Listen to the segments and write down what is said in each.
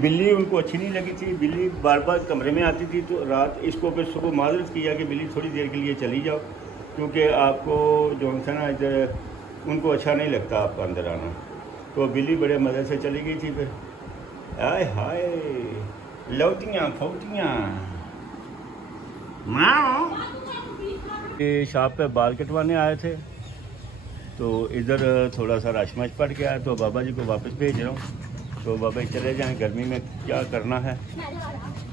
बिल्ली उनको अच्छी नहीं लगी थी। बिल्ली बार बार कमरे में आती थी, तो रात इसको फिर सुबह माजरत किया कि बिल्ली थोड़ी देर के लिए चली जाओ, क्योंकि आपको जो है ना इधर उनको अच्छा नहीं लगता आपका अंदर आना। तो बिल्ली बड़े मज़े से चली गई थी। फिर आय हाय लौटियाँ फौटियाँ ये शॉप पे बाल कटवाने आए थे, तो इधर थोड़ा सा रश मच पड़ गया, तो बाबा जी को वापस भेज रहा हूँ। तो बाबा जी चले जाएं, गर्मी में क्या करना है।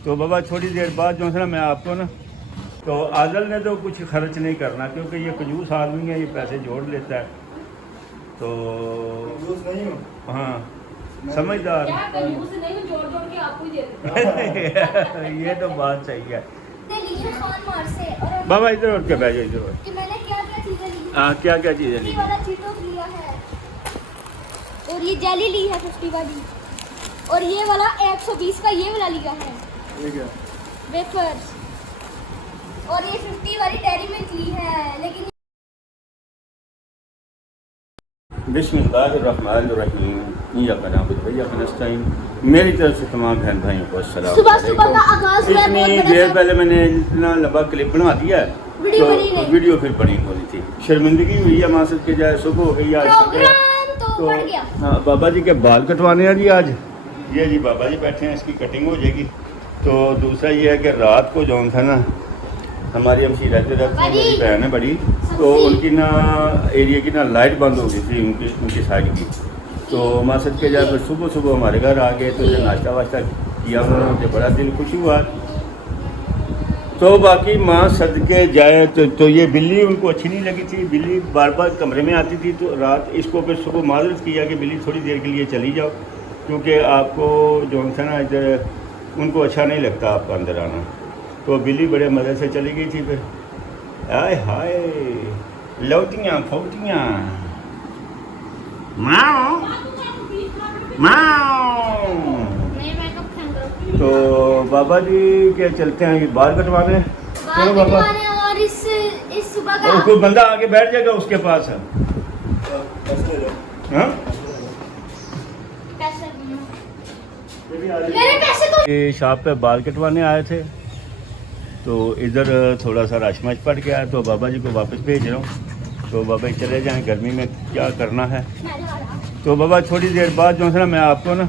तो बाबा थोड़ी देर बाद जो है ना मैं आपको ना, तो आदल ने तो कुछ खर्च नहीं करना, क्योंकि ये कंजूस आदमी है, ये पैसे जोड़ लेता है। तो नहीं हो हाँ समझदार ये तो बात सही है। बाबा इधर उठ के बैठ जाओ, इधर हाँ क्या क्या चीज़ें ली और ये जेली ली है 50 वाली, और ये वाला 120 का ये वाला लिया है वेफर्स, और ये 50 वाली डेयरी मिल्क ली है। लेकिन बिस्मिल्लाहिर्रहमानिर्रहीम या नस्तईन। मेरी तरफ से तमाम बहन भाइयों को अस्सलाम सुबह सुबह का आगाज है। इतनी देर पहले मैंने इतना लंबा क्लिप बना दिया है, तो वीडियो फिर बनी होनी थी। शर्मिंदगी हुई है मासद के जाए, सुबह हो गई आज तो हाँ बाबा जी के बाल कटवाने हैं जी आज। ये जी बाबा जी बैठे हैं, इसकी कटिंग हो जाएगी। तो दूसरा ये है कि रात को जो था ना हमारी हमशी रहते मेरी बहन है बड़ी, तो उनकी ना एरिया की ना लाइट बंद हो गई थी उनकी साइड की। तो मासद के जाए फिर सुबह सुबह हमारे घर आ गए, तो ये नाश्ता वाश्ता किया उन्होंने, मुझे बड़ा दिल खुश हुआ। तो बाकी माँ सदके जाए तो ये बिल्ली उनको अच्छी नहीं लगी थी। बिल्ली बार बार कमरे में आती थी, तो रात इसको फिर सुबह माजरत किया कि बिल्ली थोड़ी देर के लिए चली जाओ, क्योंकि आपको जो है ना इधर उनको अच्छा नहीं लगता आपका अंदर आना। तो बिल्ली बड़े मज़े से चली गई थी। फिर आय हाय लौटियाँ फौटियाँ तो बाबा जी के चलते हैं ये बाल कटवाने। चलो बाबा, और इस सुबह का कोई बंदा आके बैठ जाएगा उसके पास है। हाँ? मेरे पैसे तो ये शॉप पे बाल कटवाने आए थे, तो इधर थोड़ा सा रश मच पड़ गया, तो बाबा जी को वापस भेज रहा हूँ। तो बाबा जी चले जाएं, गर्मी में क्या करना है। तो बाबा थोड़ी देर बाद जो है ना मैं आपको ना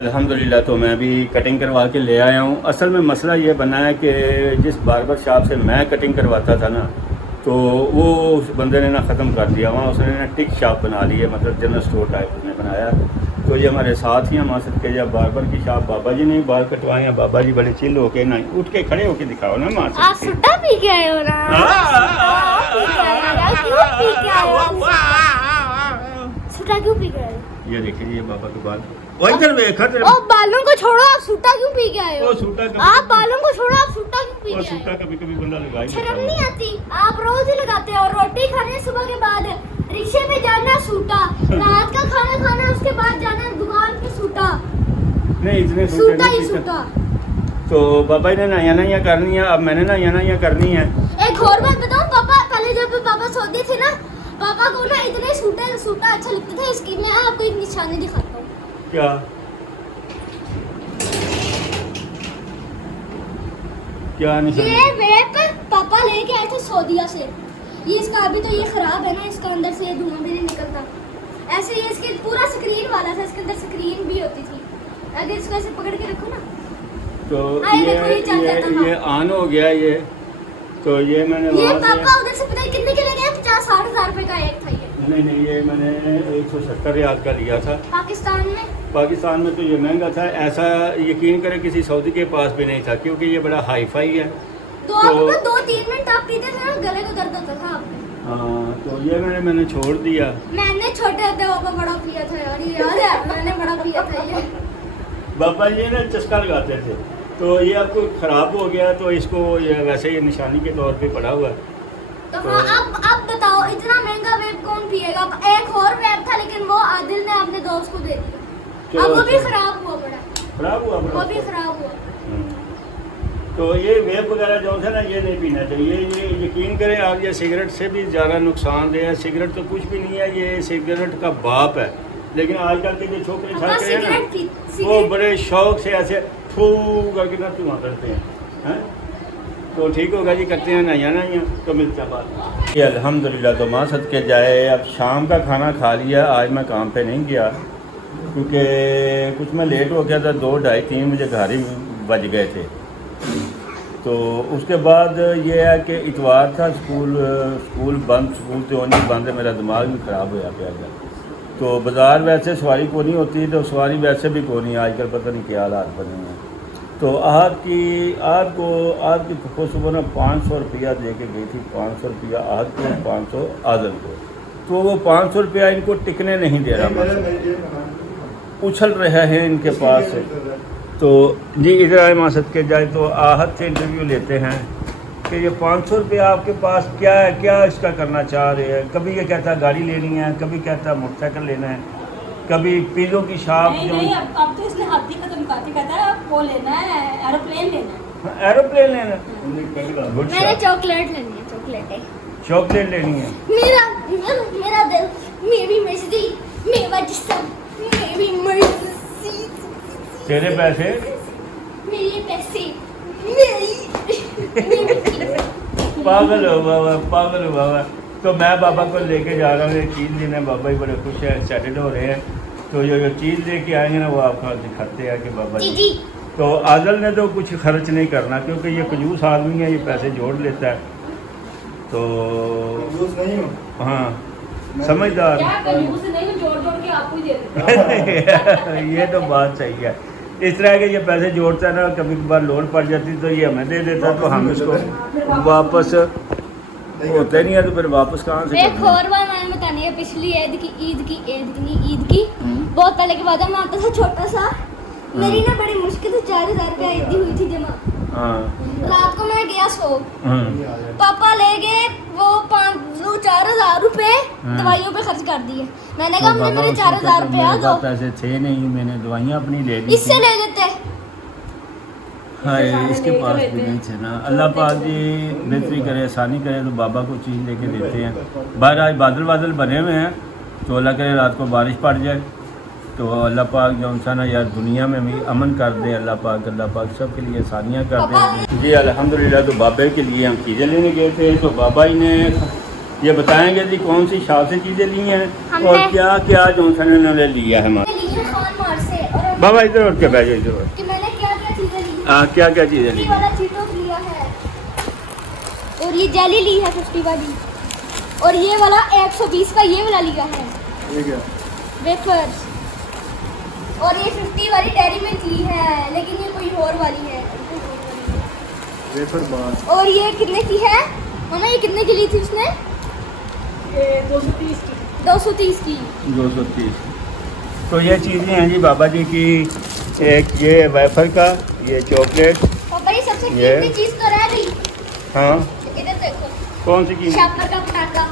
अल्हम्दुलिल्लाह तो मैं भी कटिंग करवा के ले आया हूँ। असल में मसला ये बना है कि जिस बार्बर शॉप से मैं कटिंग करवाता था ना, तो वो उस बंदे ने ना ख़त्म कर दिया। वहाँ उसने ना टिक शॉप बना ली है, मतलब जनरल स्टोर टाइप उसने बनाया। तो ये हमारे साथ ही हम आ सकते जब बार्बर की शॉप बाबा जी ने बाल कटवाए हैं। बाबा जी बड़े चिल होके ना उठ के खड़े होके दिखाओ ना माँ आप सुट्टा पी के आए हो ना? सुट्टा क्यों पी के आए हो? ये देखिए ये बाबा के बाल। ओ इधर देखा तेरे ओ बालों को छोड़ो, आप सुट्टा क्यों पी के आए हो? ओ सूटा आप बालों को छोड़ो, आप सुट्टा क्यों पी और के आए सूटा हो? कभी कभी बंदा लगा ही शर्म लेता नहीं आती? आप रोज ही लगाते हो। रोटी खाने सुबह के बाद, रिक्शे में जाना सूटा, रात का खाना खाना उसके बाद जाना दुकान पे सूटा, है। नहीं इतने सूटा ही नहीं सूटा। तो बाबा जी ने नया करनी है, अब मैंने नया करनी है। एक और बात बताऊं, पापा पहले जब पापा सऊदी थे ना, पापा को ना इतने सूटा अच्छा लगता था। इसकी मैं आपको एक निशानी दिखाता हूँ। क्या क्या निशानी? ये वेप पापा लेके आए थे सऊदीया से। ये इसका अभी तो ये खराब है ना, इसका अंदर से ये धुआं भी नहीं निकलता। ऐसे ये इसके पूरा स्क्रीन वाला था, इसके अंदर स्क्रीन भी होती थी। अगर इसको ऐसे पकड़ के रखो ना, तो ये चल जाता था। ये ऑन हो गया ये। तो ये मैंने ये वहाँ से पापा उधर से पता है कितने के लगे? 50-60 हज़ार रुपए का एक था ये। नहीं ये मैंने 170 रियाल का लिया था। पाकिस्तान में पाकिस्तान में तो ये महंगा था, ऐसा यकीन करें किसी सऊदी के पास भी नहीं था, क्योंकि ये बड़ा हाई फाई है। तो आप 2-3 मिनट आप पीते थे ना, गले को दर्द होता था आपके। हाँ तो ये मैंने छोड़ दिया। मैंने छोटे होते पापा बड़ा पिया था यार, ये याद है? मैंने बड़ा पिया था ये। बाबा जी ना चस्का लगाते थे, तो ये आपको ख़राब हो गया, तो इसको ये वैसे ही निशानी के तौर पे पड़ा हुआ है। तो हाँ अब बताओ, इतना महंगा वेब कौन पिएगा? एक और वेब था, लेकिन वो आदिल ने अपने दोस्त को दे दिया। अब वो भी खराब हुआ, बड़ा खराब हुआ वो भी खराब हुआ। तो ये वेब वगैरह जो है ना ये नहीं पीना चाहिए। ये यकीन करें आप, ये सिगरेट से भी ज़्यादा नुकसानदेह है। सिगरेट तो कुछ भी नहीं है, ये सिगरेट का बाप है। लेकिन आजकल के जो छोकरे पापा छात्रे हैं सिगरेट पी ना, वो सिगरेट बड़े शौक से ऐसे फू करके ना धुआं करते हैं। तो ठीक होगा जी, करते हैं नया नया तो मिलता है बात। ये अल्हम्दुलिल्लाह तो माँ सदके जाए। अब शाम का खाना खा लिया, आज मैं काम पे नहीं गया क्योंकि कुछ मैं लेट हो गया था, 2, ढाई, 3 बजे घर ही बज गए थे। तो उसके बाद ये है कि इतवार था, स्कूल बंद, स्कूल तो नहीं बंद है, मेरा दिमाग भी ख़राब होया पाया था। तो बाज़ार वैसे सवारी को नहीं होती, तो सवारी वैसे भी को नहीं, आजकल पता नहीं क्या हालात बने हैं। तो आज की फुफो सुबह ना 500 रुपया दे के गई थी, 500 रुपया आज को, 500 आदल को। तो वो 500 रुपया इनको टिकने नहीं दे रहा, उछल रहे हैं इनके पास से। तो जी इधर आए माँ सदके जाए। तो आहत से इंटरव्यू लेते हैं कि ये 500 रुपया आपके पास क्या है, क्या इसका करना चाह रहे हैं। कभी ये कहता है गाड़ी लेनी है, कभी कहता है मोटरसाइकिल लेना है, कभी पीलों की शाप। नहीं, अब तो इसने हद ही खत्म करके कहता है अब वो लेना है, एरोप्लेन लेना है। एरोप्लेन लेना है, मैंने चॉकलेट लेनी है, चॉकलेट लेनी है। मेरा दिल, मेरी मर्जी, मेरा जिस्म, मेरी मर्जी, तेरे पैसे, मेरे पैसे, मेरी पागल हो बाबा। तो मैं बाबा को लेके जा रहा हूँ, ये चीज़ लेने। बाबा ही बड़े खुश हैं, एक्साइटेड हो रहे हैं। तो जो चीज़ लेके आएंगे ना, वो आपको दिखाते हैं कि बाबा जी। तो आदल ने तो कुछ खर्च नहीं करना क्योंकि ये कंजूस आदमी है, ये पैसे जोड़ लेता है। तो नहीं हो, हाँ, समझदार। क्या कंजूस नहीं, जोड़ के आपको ही दे देता है। ये तो बात सही है। इस तरह के ये पैसे जोड़ता है ना, कभी कभार लोड पड़ जाती तो ये हमें दे देता, तो हम इसको वापस होते नहीं है, तो फिर वापस कहाँ से एक और बात मैंने बतानी है। पिछली ईद की बहुत पहले के बाद मैं आता था छोटा सा, मेरी ना बड़ी मुश्किल से 4000 रुपया ईद हुई थी जमा। रात को मैं गया सो, पापा ले गए वो 4000 रुपए दवाइयों पे खर्च कर दिए। मैंने कहा मुझे मेरे 4000 रुपया दो। पैसे थे नहीं, मैंने दवाइयाँ अपनी ले ली, इससे ले लेते। हाँ, इसके पास भी नहीं थे ना। अल्लाह पाक जी बेहतरी करे, आसानी करे तो बाबा को चीज़ लेके देते हैं। बाहर आज बादल बने हुए हैं, तो अल्लाह करे रात को बारिश पड़ जाए, तो अल्लाह पाक जो इंसान यार दुनिया में भी अमन कर दे। अल्लाह पाक सबके लिए आसानियाँ कर दे जी। अल्हम्दुलिल्लाह। तो बाबा के लिए हम चीज़ें लेने गए थे, तो बाबा ही ने ये बताएंगे जी कौन सी शाप से चीज़ें ली हैं और क्या क्या जो इंसान इन्होंने लिया है। बाबा इधर उठ के बैठ जाए, इधर कि मैंने क्या-क्या चीजें ली। हाँ, क्या क्या चीज़ें ली? ये वाला चीटोस लिया है, और ये जेली ली है 50 वाली, और ये वाला 120 का ये वाला लिया है, ये क्या? वेफर्स। और ये 50 वाली डेयरी मिल्क ली है, लेकिन ये कोई और वाली है। Wafer bar. और ये कितने की है मामा, ये कितने की ली थी उसने? 230 की। 230 की। 230। तो ये चीज़ें हैं जी बाबा जी की। एक ये वेफर का, ये चॉकलेट। पापा ये सबसे ये। कीमती चीज तो रह गई। हाँ, इधर देखो, कौन सी कीमत? शापर का पटाखा।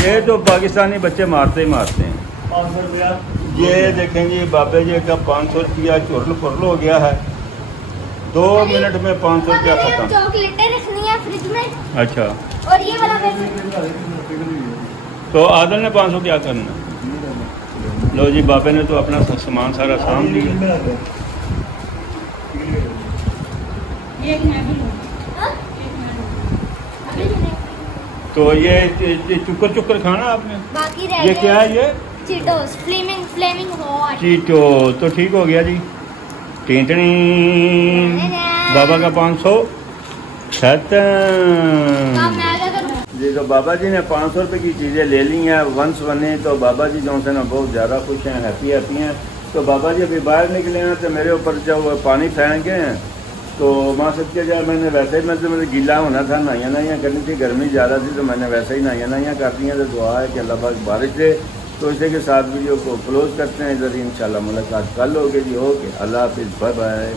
ये तो पाकिस्तानी बच्चे मारते ही मारते हैं। 500 रुपया। ये देखें जी बाबा जी का 500 रुपया चुरल हो गया है। 2 मिनट में 500 रुपया पापा, खत्म। चॉकलेटें रखनी है फ्रिज में। अच्छा, और ये वाला वेफर। तो आदल ने 500 क्या करना? लो जी, बाबे ने तो अपना सामान सारा साम लिया। एक मैं भी लूँ। हाँ? एक मैं लूँ। अभी नहीं। तो ये चुक्कर खाना आपने? बाकी रह ये गए क्या है? ये चीटोस फ्लेमिंग हॉट। चीटो। तो ठीक हो गया जी। टेंटनी बाबा का 500 काम मैं क्या करूँ? जी। तो बाबा जी ने 500 रुपये की चीज़ें ले ली हैं वंस बने। तो बाबा जी जो है ना बहुत ज़्यादा खुश हैं, हैप्पी हैं। तो बाबा जी अभी बाहर निकले हैं, तो मेरे ऊपर जब पानी फेंक गए हैं, तो माँ सच्चे जब मैंने वैसे ही मुझे गीला होना था, नहाइयाँ करनी थी, गर्मी ज़्यादा थी, तो मैंने वैसे ही नहाइयाँ कर दी हैं। तो दुआ है कि अल्लाह पाक बारिश दे। तो इसी के साथ वीडियो को क्लोज़ करते हैं। इधर इंशाल्लाह मुलाकात कल होगी जी। ओके, अल्लाह हाफिज़, बाय बाय।